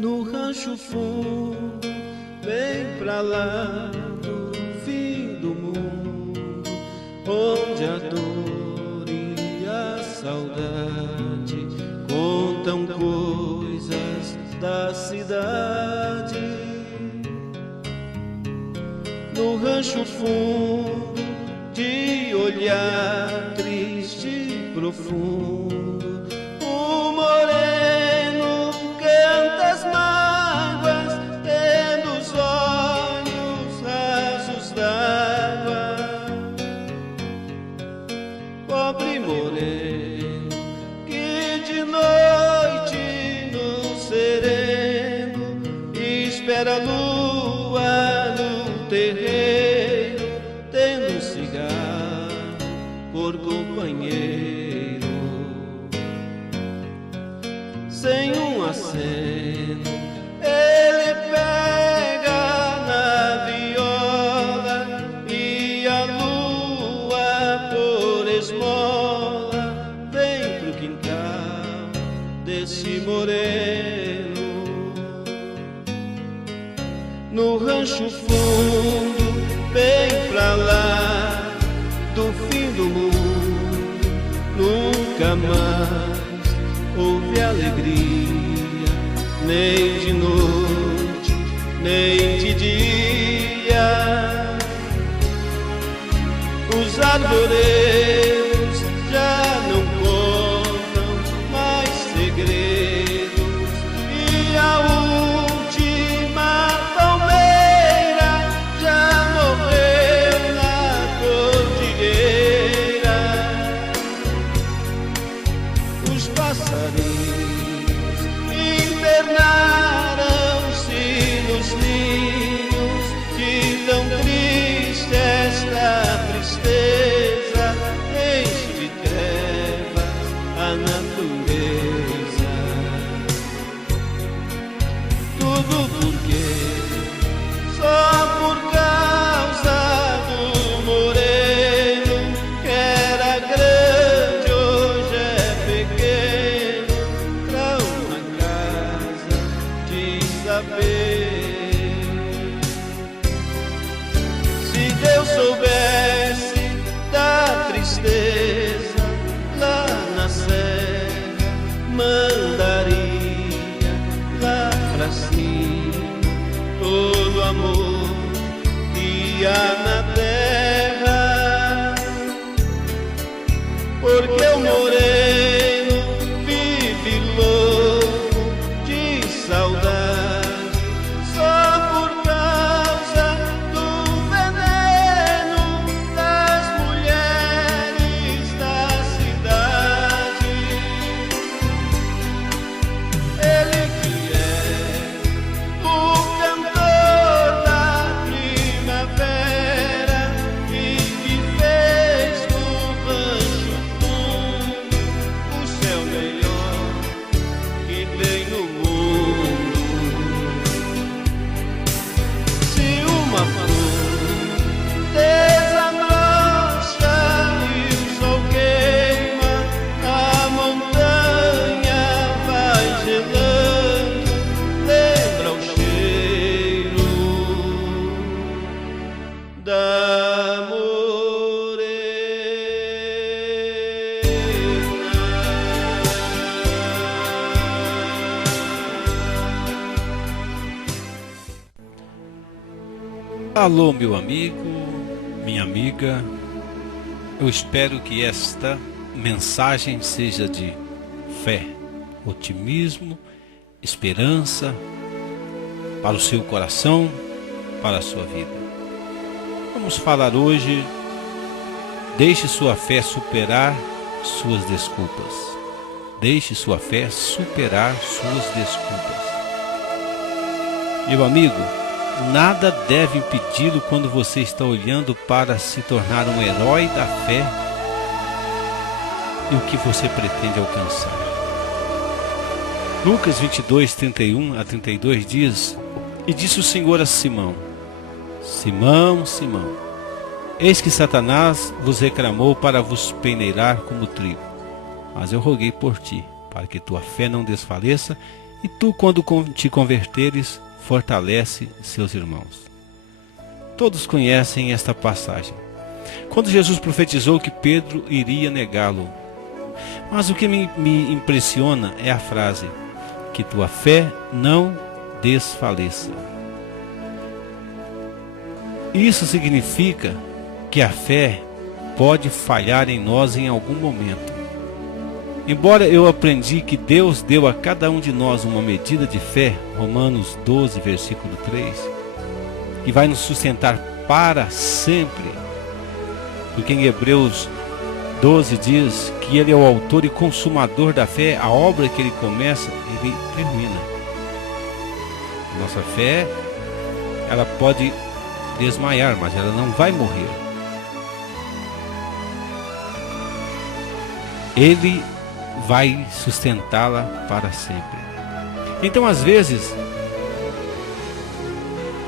no rancho fundo, bem pra lá do fim do mundo, onde a dor e a saudade contam coisas da cidade. No rancho fundo, de olhar triste e profundo, o moreno canta as mágoas, tendo os olhos rasos d'água. Pobre moreno, que de noite no sereno espera a lua no terreiro, tendo um cigarro por companheiro. Sem um aceno, ele pega na viola, e a lua por esmola vem pro quintal desse moreno. No rancho fundo, bem pra lá do fim do mundo, nunca mais houve alegria, nem de noite, nem de dia. Os arvoredos já não contam mais segredos, e a última palmeira já morreu na cordilheira. Os passarinhos internaram-se nos ninhos, de tão triste esta tristeza enche de trevas a natureza. Tudo porque só por causa do moreno, que era grande, hoje é pequeno, pra uma casa de saber. Se Deus soubesse da tristeza lá na serra, mandaria lá pra cima todo amor que há na terra. Porque o moreno vive louco de saudade, só por causa do veneno das mulheres da cidade. Ele que é o cantor da primavera, e que fez do rancho fundo o céu melhor que tem no mundo. Se uma flor desabrocha e o sol queima, a montanha vai gelando, lembra o cheiro da morena. Alô, meu amigo, minha amiga, eu espero que esta mensagem seja de fé, otimismo, esperança para o seu coração, para a sua vida. Vamos falar hoje, deixe sua fé superar suas desculpas. Deixe sua fé superar suas desculpas. Meu amigo, nada deve impedi-lo quando você está olhando para se tornar um herói da fé e o que você pretende alcançar. Lucas 22, 31 a 32 diz: E disse o Senhor a Simão: Simão, Simão, eis que Satanás vos reclamou para vos peneirar como trigo. Mas eu roguei por ti, para que tua fé não desfaleça, E tu, quando te converteres, fortalece seus irmãos. Todos conhecem esta passagem. Quando Jesus profetizou que Pedro iria negá-lo. Mas o que me impressiona é a frase: que tua fé não desfaleça. Isso significa que a fé pode falhar em nós em algum momento. Embora eu aprendi que Deus deu a cada um de nós uma medida de fé, Romanos 12, versículo 3, que vai nos sustentar para sempre, porque em Hebreus 12 diz que Ele é o autor e consumador da fé, a obra que Ele começa, Ele termina. Nossa fé, ela pode desmaiar, mas ela não vai morrer. Ele vai sustentá-la para sempre. Então, às vezes,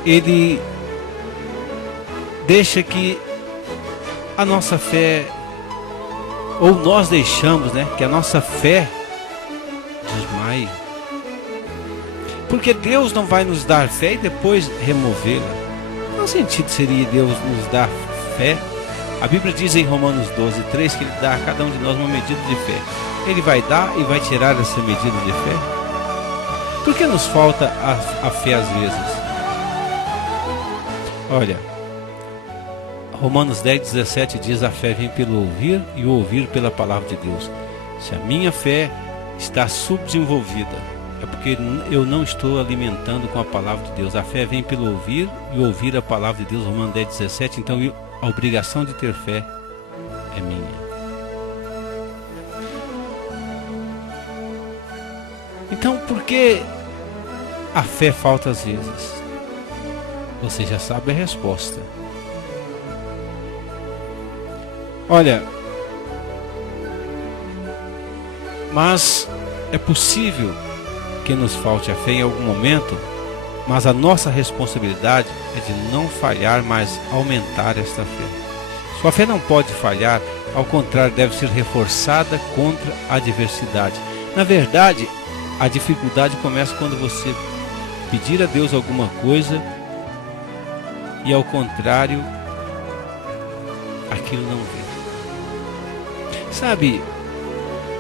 Ele deixa que a nossa fé, ou nós deixamos, que a nossa fé desmaie. Porque Deus não vai nos dar fé e depois removê-la. Qual sentido seria Deus nos dar fé? A Bíblia diz em Romanos 12, 3 que Ele dá a cada um de nós uma medida de fé. Ele vai dar e vai tirar essa medida de fé? Por que nos falta a fé às vezes? Olha, Romanos 10, 17 diz: a fé vem pelo ouvir e o ouvir pela palavra de Deus. Se a minha fé está subdesenvolvida, é porque eu não estou alimentando com a palavra de Deus. A fé vem pelo ouvir e ouvir a palavra de Deus. Romanos 10, 17. Então a obrigação de ter fé é minha. Então, por que a fé falta às vezes? Você já sabe a resposta. Olha, mas é possível que nos falte a fé em algum momento, mas a nossa responsabilidade é de não falhar, mas aumentar esta fé. Sua fé não pode falhar, ao contrário, deve ser reforçada contra a adversidade. Na verdade, a dificuldade começa quando você pedir a Deus alguma coisa e, ao contrário, aquilo não vem. Sabe,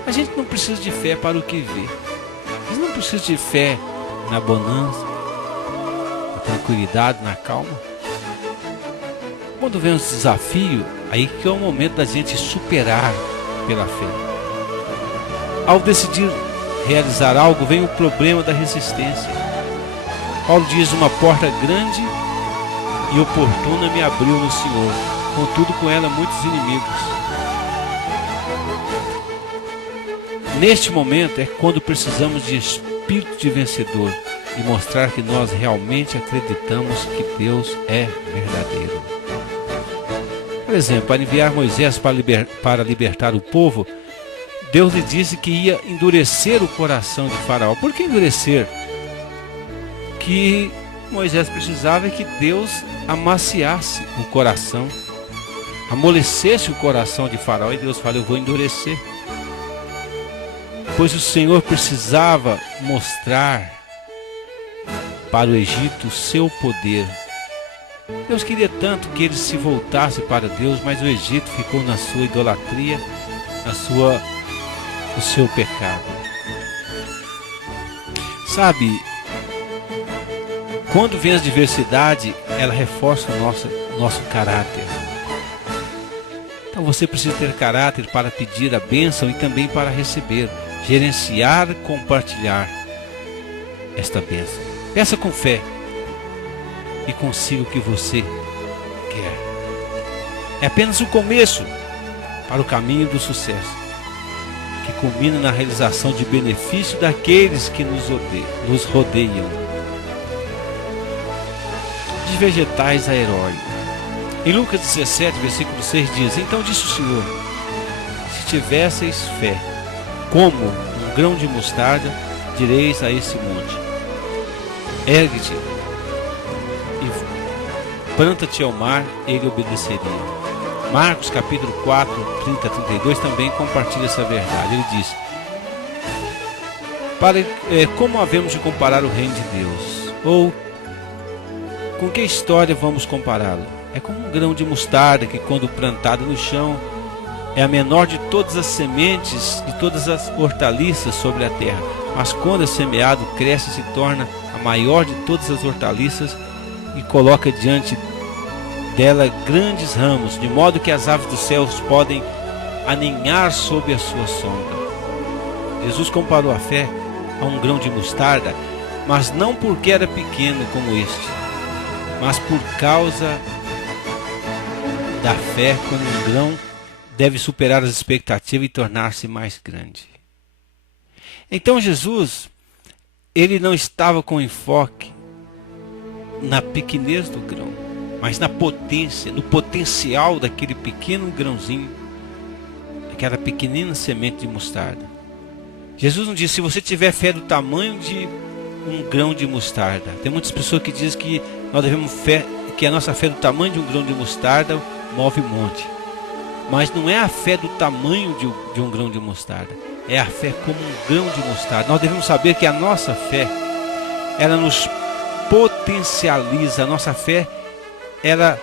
a gente não precisa de fé para o que vê. A gente não precisa de fé na bonança, na tranquilidade, na calma. Quando vem os desafios, aí que é o momento da gente superar pela fé. Ao decidir realizar algo, vem o problema da resistência. Paulo diz: uma porta grande e oportuna me abriu no Senhor, contudo com ela muitos inimigos. Neste momento é quando precisamos de espírito de vencedor e mostrar que nós realmente acreditamos que Deus é verdadeiro. Por exemplo, para enviar Moisés para libertar o povo, Deus lhe disse que ia endurecer o coração de Faraó. Por que endurecer? O que Moisés precisava é que Deus amaciasse o coração, amolecesse o coração de Faraó, e Deus fala: eu vou endurecer. Pois o Senhor precisava mostrar para o Egito o seu poder. Deus queria tanto que ele se voltasse para Deus, mas o Egito ficou na sua idolatria, no seu pecado. Sabe, quando vem a adversidade, ela reforça o nosso caráter. Então você precisa ter caráter para pedir a bênção e também para receber, gerenciar, compartilhar esta bênção. Peça com fé e consiga o que você quer. É apenas o começo para o caminho do sucesso, que culmina na realização de benefício daqueles que nos rodeiam. De vegetais a herói. Em Lucas 17, versículo 6 diz: então disse o Senhor: se tivesseis fé, como um grão de mostarda, direis a esse monte: ergue-te e planta-te ao mar, ele obedeceria. Marcos capítulo 4, 30 a 32 também compartilha essa verdade. Ele diz: Como havemos de comparar o reino de Deus? Ou com que história vamos compará-lo? É como um grão de mostarda que, quando plantado no chão, é a menor de todas as sementes, de todas as hortaliças sobre a terra. Mas quando é semeado, cresce e se torna a maior de todas as hortaliças e coloca diante dela grandes ramos, de modo que as aves dos céus podem aninhar sob a sua sombra. Jesus comparou a fé a um grão de mostarda, mas não porque era pequeno como este, mas por causa da fé, quando um grão deve superar as expectativas e tornar-se mais grande. Então Jesus, ele não estava com enfoque na pequenez do grão, mas na potência, no potencial daquele pequeno grãozinho, aquela pequenina semente de mostarda. Jesus não disse: se você tiver fé do tamanho de um grão de mostarda. Tem muitas pessoas que dizem que nós devemos fé, que a nossa fé do tamanho de um grão de mostarda move um monte. Mas não é a fé do tamanho de um grão de mostarda, é a fé como um grão de mostarda. Nós devemos saber que a nossa fé, ela nos potencializa. A nossa fé, ela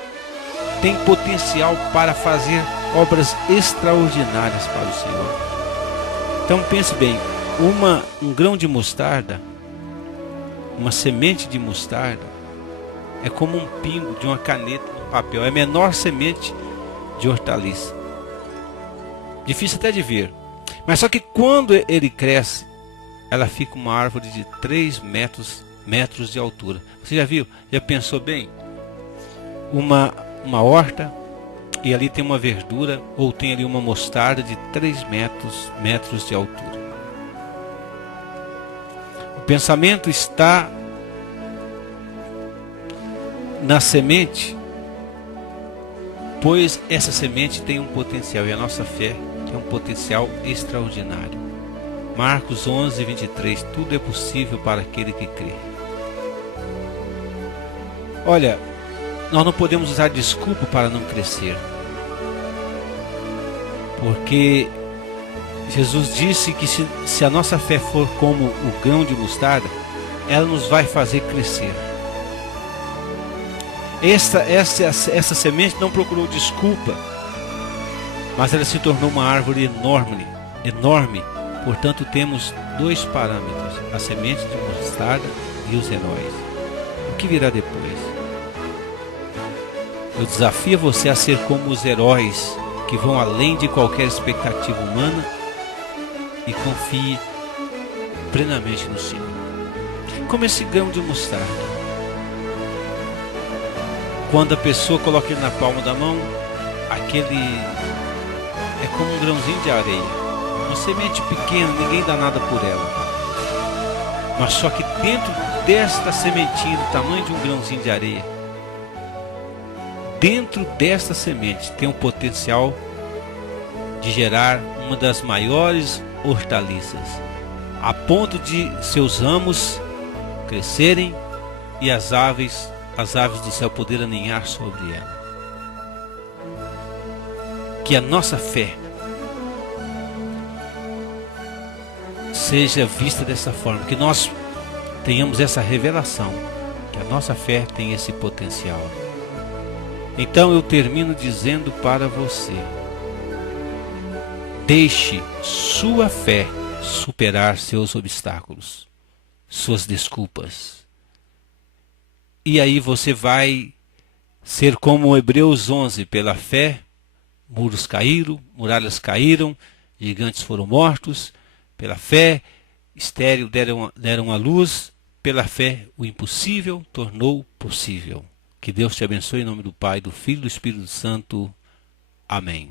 tem potencial para fazer obras extraordinárias para o Senhor. Então pense bem, um grão de mostarda, uma semente de mostarda, é como um pingo de uma caneta no papel. É a menor semente de hortaliça. Difícil até de ver. Mas só que quando ele cresce, ela fica uma árvore de 3 metros de altura. Você já viu? Já pensou bem? Uma horta, e ali tem uma verdura, ou tem ali uma mostarda de 3 metros de altura. O pensamento está na semente, pois essa semente tem um potencial, e a nossa fé tem um potencial extraordinário. Marcos 11, 23, tudo é possível para aquele que crê. Olha, nós não podemos usar desculpa para não crescer, porque Jesus disse que se a nossa fé for como o grão de mostarda, ela nos vai fazer crescer. Essa semente não procurou desculpa, mas ela se tornou uma árvore enorme. Portanto, temos 2 parâmetros: a semente de mostarda e os heróis. O que virá depois? Eu desafio você a ser como os heróis, que vão além de qualquer expectativa humana e confie plenamente no Senhor. Como esse grão de mostarda. Quando a pessoa coloca ele na palma da mão, é como um grãozinho de areia. Uma semente pequena, ninguém dá nada por ela. Mas só que dentro desta sementinha do tamanho de um grãozinho de areia, dentro desta semente tem um potencial de gerar uma das maiores hortaliças, a ponto de seus ramos crescerem e as aves do céu poderem aninhar sobre ela. Que a nossa fé seja vista dessa forma, que nós tenhamos essa revelação, que a nossa fé tem esse potencial. Então eu termino dizendo para você: deixe sua fé superar seus obstáculos, suas desculpas. E aí você vai ser como Hebreus 11, pela fé, muros caíram, muralhas caíram, gigantes foram mortos, pela fé, estéril deram a luz, pela fé o impossível tornou possível. Que Deus te abençoe em nome do Pai, do Filho e do Espírito Santo. Amém.